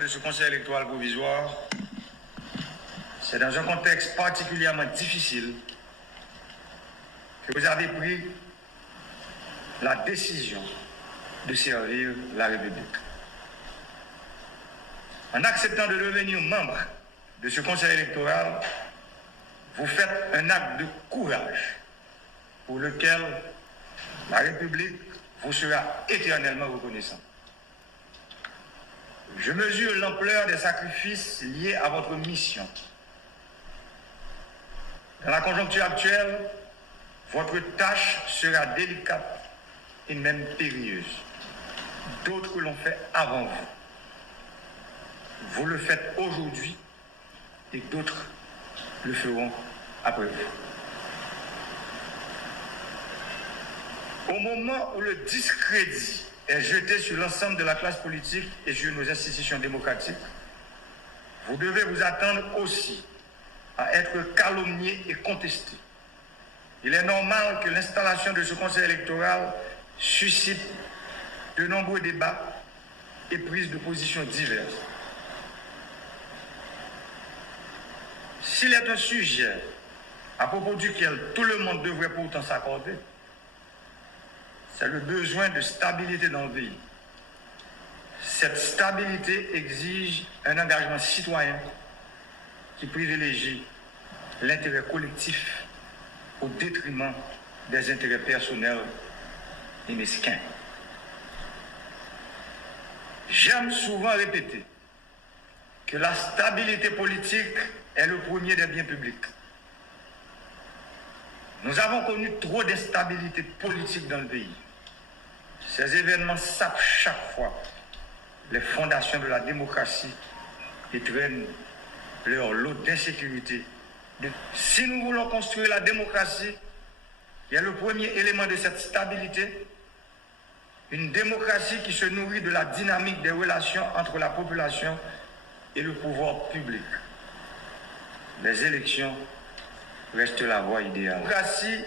De ce conseil électoral provisoire, c'est dans un contexte particulièrement difficile que vous avez pris la décision de servir la République. En acceptant de devenir membre de ce conseil électoral, vous faites un acte de courage pour lequel la République vous sera éternellement reconnaissante. Je mesure l'ampleur des sacrifices liés à votre mission. Dans la conjoncture actuelle, votre tâche sera délicate et même périlleuse. D'autres l'ont fait avant vous. Vous le faites aujourd'hui et d'autres le feront après vous. Au moment où le discrédit est jeté sur l'ensemble de la classe politique et sur nos institutions démocratiques, vous devez vous attendre aussi à être calomnié et contesté. Il est normal que l'installation de ce conseil électoral suscite de nombreux débats et prises de position diverses. S'il est un sujet à propos duquel tout le monde devrait pourtant s'accorder, c'est le besoin de stabilité dans le pays. Cette stabilité exige un engagement citoyen qui privilégie l'intérêt collectif au détriment des intérêts personnels et mesquins. J'aime souvent répéter que la stabilité politique est le premier des biens publics. Nous avons connu trop d'instabilité politique dans le pays. Ces événements sapent chaque fois les fondations de la démocratie et traînent leur lot d'insécurité. Si nous voulons construire la démocratie, il y a le premier élément de cette stabilité, une démocratie qui se nourrit de la dynamique des relations entre la population et le pouvoir public. Les élections restent la voie idéale. La démocratie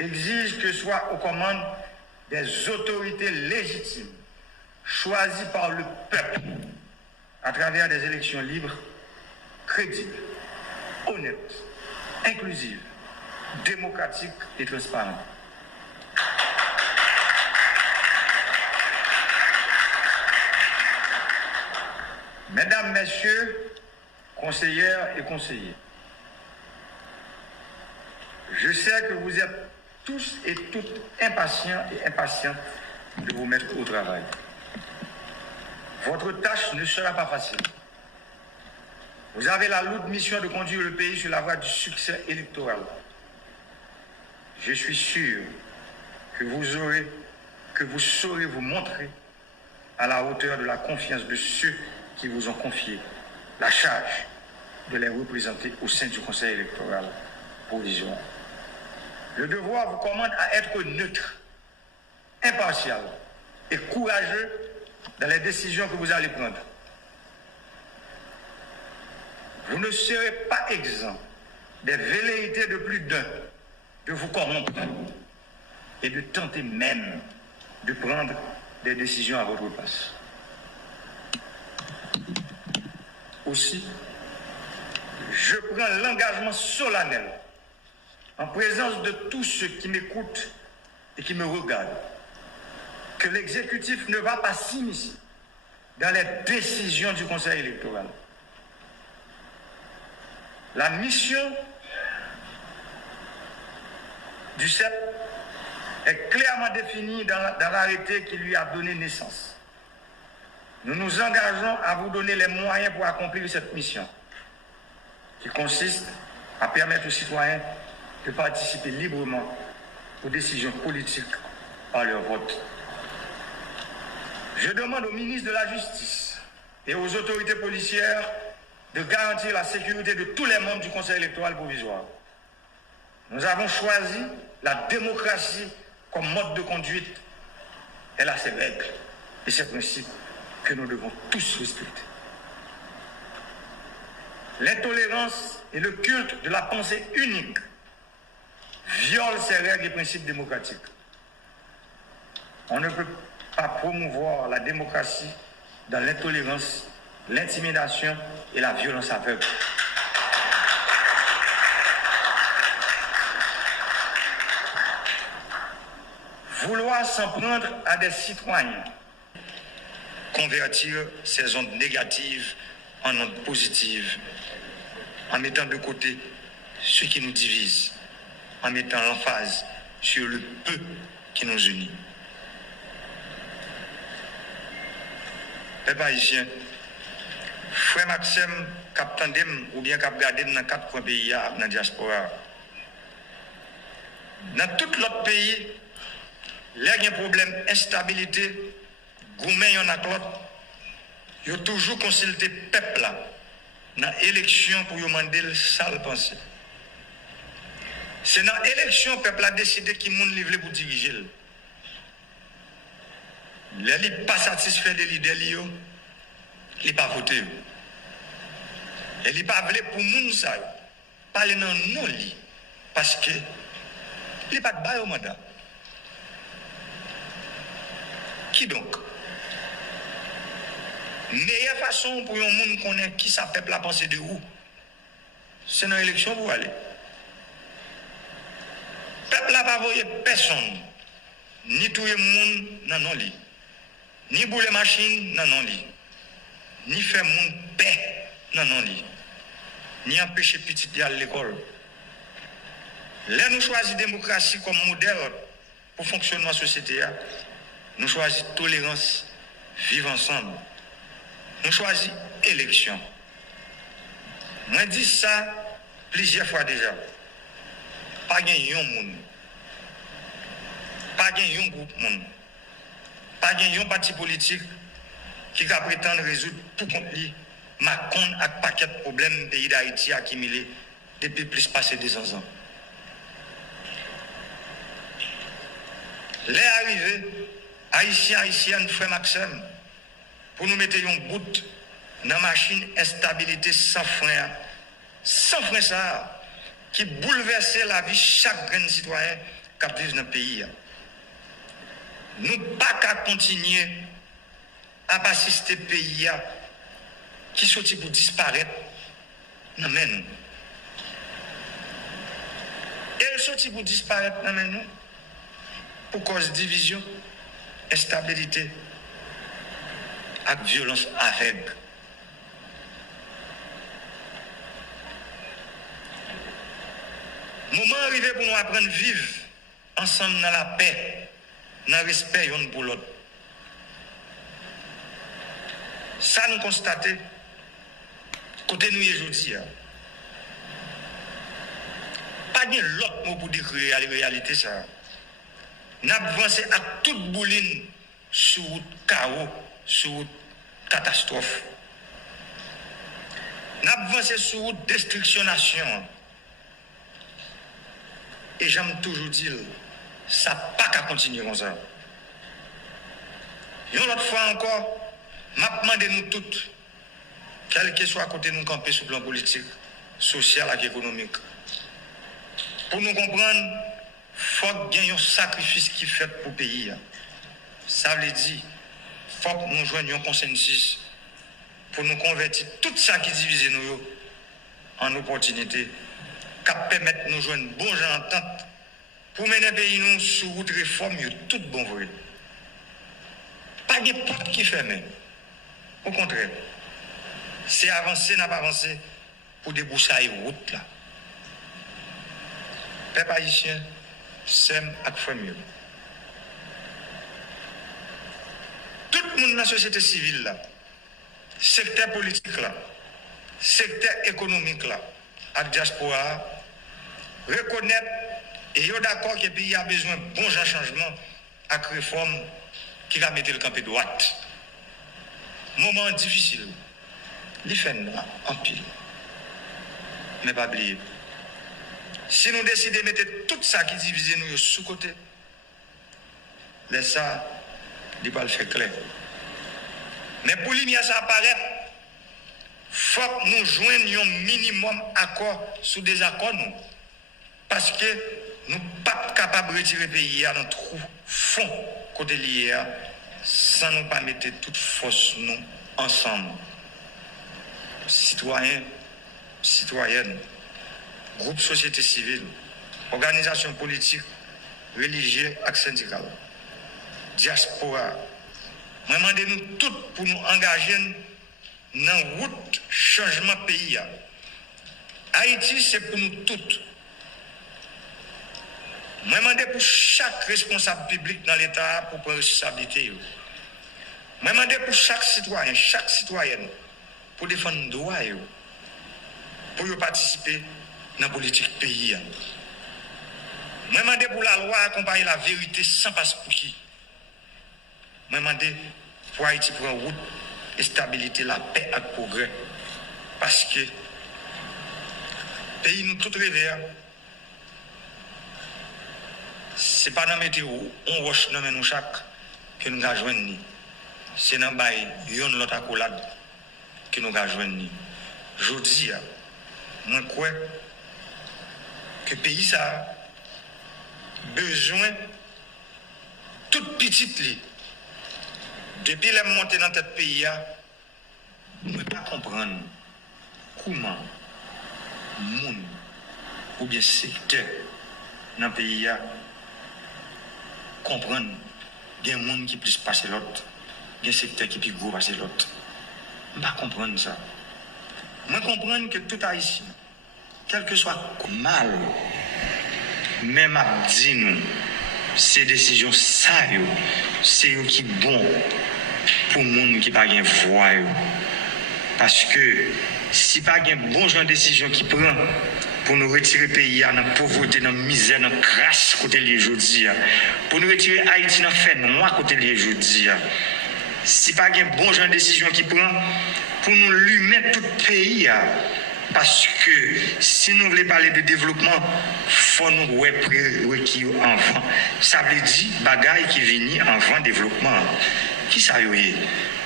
exige que soient aux commandes des autorités légitimes, choisies par le peuple, à travers des élections libres, crédibles, honnêtes, inclusives, démocratiques et transparentes. Mesdames, Messieurs, conseillères et conseillers, je sais que vous êtes tous et toutes impatients et impatientes de vous mettre au travail. Votre tâche ne sera pas facile. Vous avez la lourde mission de conduire le pays sur la voie du succès électoral. Je suis sûr que vous saurez vous montrer à la hauteur de la confiance de ceux qui vous ont confié la charge de les représenter au sein du Conseil électoral provisoire. Le devoir vous commande à être neutre, impartial et courageux dans les décisions que vous allez prendre. Vous ne serez pas exempt des velléités de plus d'un de vous corrompre et de tenter même de prendre des décisions à votre place. Aussi, je prends l'engagement solennel en présence de tous ceux qui m'écoutent et qui me regardent, que l'exécutif ne va pas s'immiscer dans les décisions du Conseil électoral. La mission du CEP est clairement définie dans l'arrêté qui lui a donné naissance. Nous nous engageons à vous donner les moyens pour accomplir cette mission, qui consiste à permettre aux citoyens de participer librement aux décisions politiques par leur vote. Je demande au ministre de la Justice et aux autorités policières de garantir la sécurité de tous les membres du Conseil électoral provisoire. Nous avons choisi la démocratie comme mode de conduite. Elle a ses règles et ses principes que nous devons tous respecter. L'intolérance et le culte de la pensée unique violent ces règles et principes démocratiques. On ne peut pas promouvoir la démocratie dans l'intolérance l'intimidation et la violence aveugle. Vouloir s'en prendre à des citoyens, convertir ces ondes négatives en ondes positives, en mettant de côté ce qui nous divise, en mettant l'emphase sur le peu qui nous unit. Peuple haïtien, frère Maxime, cap tandem ou bien cap gardé dans 4 coins pays dans la diaspora. Dans tout l'autre pays, il y a un problème d'instabilité, gourmet yon ak l'autre, il y a toujours consulté le peuple là, dans l'élection pour demander le sale pensée. C'est dans l'élection que le peuple a décidé qui moun livre pour diriger. Les n'est pas satisfait des leaders, il n'est pas voté. Il n'est pas voulu pour moun ça, parler dans non li, parce que il n'est pas de bail au mandat. Qui donc? Meilleure façon pour un monde connaître qui ça peuple a pensé de où, c'est dans l'élection pour aller. Peuple n'a pas voyé personne, ni tout le monde dans non lit, ni bouler machine dans non lit, ni faire monde paix dans non lit, ni empêcher petit d'aller à l'école. Là nous choisissons la démocratie comme modèle pour fonctionner dans la société. Nous choisissons tolérance, vivre ensemble. Nous choisissons élection. Moi dis ça plusieurs fois déjà. Pas gagner un monde. Pas gagner un groupe monde. Pas gagner un parti politique qui va prétendre résoudre tout contre lui. Macron a un paquet de problèmes pays d'Haïti accumulés depuis plus passé de 200 ans. Les arrivés, Haïtiens, frère Maxime, pour nous mettre un bout dans la machine instabilité sans frein ça, qui bouleverse la vie de chaque grand citoyen qui vit dans le pays. Nous ne pouvons pas continuer à assister le pays qui sortit pour disparaître. Non, mais nous. Et il sortit pour disparaître, non, mais nous. Pour cause de division, instabilité et violence aveugle. Moment arrivé pour nous apprendre à vivre ensemble dans la paix, dans le respect l'un pour l'autre. Ça nous constatons, côté nous aujourd'hui. Pas de l'autre mot pour décrire la réalité ça. Nous avons avancé à toute bouline sur route chaos, sur route catastrophe. Nous avons avancé sur route destruction. Et j'aime toujours dire, ça n'a pas qu'à continuer comme ça. Une autre fois encore, je demande nous toutes, quel que soit à côté de nous camper sur le plan politique, social et économique, pour nous comprendre, il faut qu'il y ait un sacrifice qui est fait pour le pays. Ça veut dire, il faut que nous joignions un consensus pour nous convertir tout ça qui divise nous en opportunité, qui permettre de nous joindre une bonne entente pour mener le pays nous sur route réforme, tout bon vrai. Pas de porte qui ferme. Au contraire, c'est avancer, n'a pas avancé pour déboucher la route là. Peuple haïtien, s'aime et fait mieux. Tout le monde dans la société civile là, secteur politique là, secteur économique là, à la diaspora, reconnaître et est d'accord que le pays a besoin de bons changements avec réforme qui va mettre le campé droite. Moment difficile, il fait en pile. Mais pas oublier. Si nous décidons de mettre tout ça qui divise nous sous côté, laisse ça, il va le faire clair. Mais pour lui, ça apparaît, il faut que nous joignions un minimum accord sous des accords. Nous. Parce que nous ne sommes pas capables de retirer le pays dans notre fond côté lié sans nous pas mettre toute force nous ensemble citoyens, citoyennes, groupes société civile, organisations politiques, religieuses et syndicales, diaspora. Je demande nous tous pour nous engager dans la route changement pays. Haïti, c'est pour nous tous. Je demande pour chaque responsable public dans l'État pour prendre responsabilité. Je demande pour chaque citoyen, chaque citoyenne, pour défendre nos droits, pour participer dans la politique pays. Je demande pour la loi accompagner la vérité sans passe pour qui. Je demande pour Haïti pour une route et stabilité, la paix et le progrès. Parce que le pays nous tout rêvé. Ce n'est pas dans la météo, on roche dans nous chaque que nous avons joindre. C'est dans le l'autre accolade que nous avons joindre. Je dis, je crois que le pays a besoin de toute petite ligne. Depuis la montée dans notre pays, nous ne pouvons pas comprendre comment le monde ou bien secteur dans le pays comprendre qu'il y a un monde qui plus passer l'autre, il y a un secteur qui plus gros passer l'autre. Je ne peux pas comprendre ça. Je comprends que tout Haïtien, quel que soit mal, même à dire nous, ces décisions, ça, c'est eux qui bon pour le monde qui n'a pas de voix. Parce que si pas de bon genre de décision qui prend pour nous retirer le pays dans la pauvreté, dans la misère, dans la crasse côté les aujourd'hui, pour nous retirer Haïti dans le fait noir côté les aujourd'hui, si pas de bon genre de décision qui prend pour nous lui mettre tout le pays. Parce que si nous voulons parler de développement, il faut nous requis avant. Ça veut dire bagaille qui vient avant développement. Qui ça y est?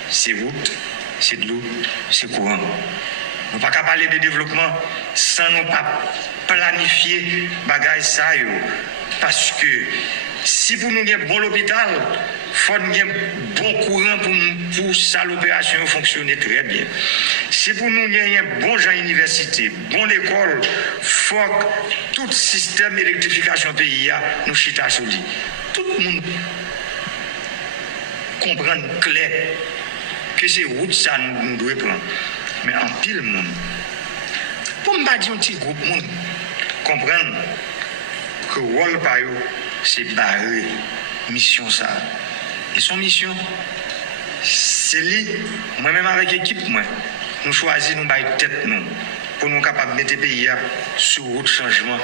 C'est route, c'est de l'eau, c'est courant. Nous ne pouvons pas parler de développement sans nous pas planifier bagaille ça. Parce que si pour nous avons un bon hôpital, il faut nous un bon courant pour ça l'opération fonctionner très bien. Si pour nous avons un bon genre université, bonne école, il faut que tout système d'électrification pays nous chita sur lui. Tout le monde comprend clair que c'est route ça nous devons prendre. Mais en pile monde, pour ne pas dire un petit groupe monde, comprendre que le rôle par eux, c'est barrer mission ça. Et son mission, c'est lui, moi-même avec l'équipe, nous choisissons nous bailler tête nous pour nous capables de mettre le pays sur route changement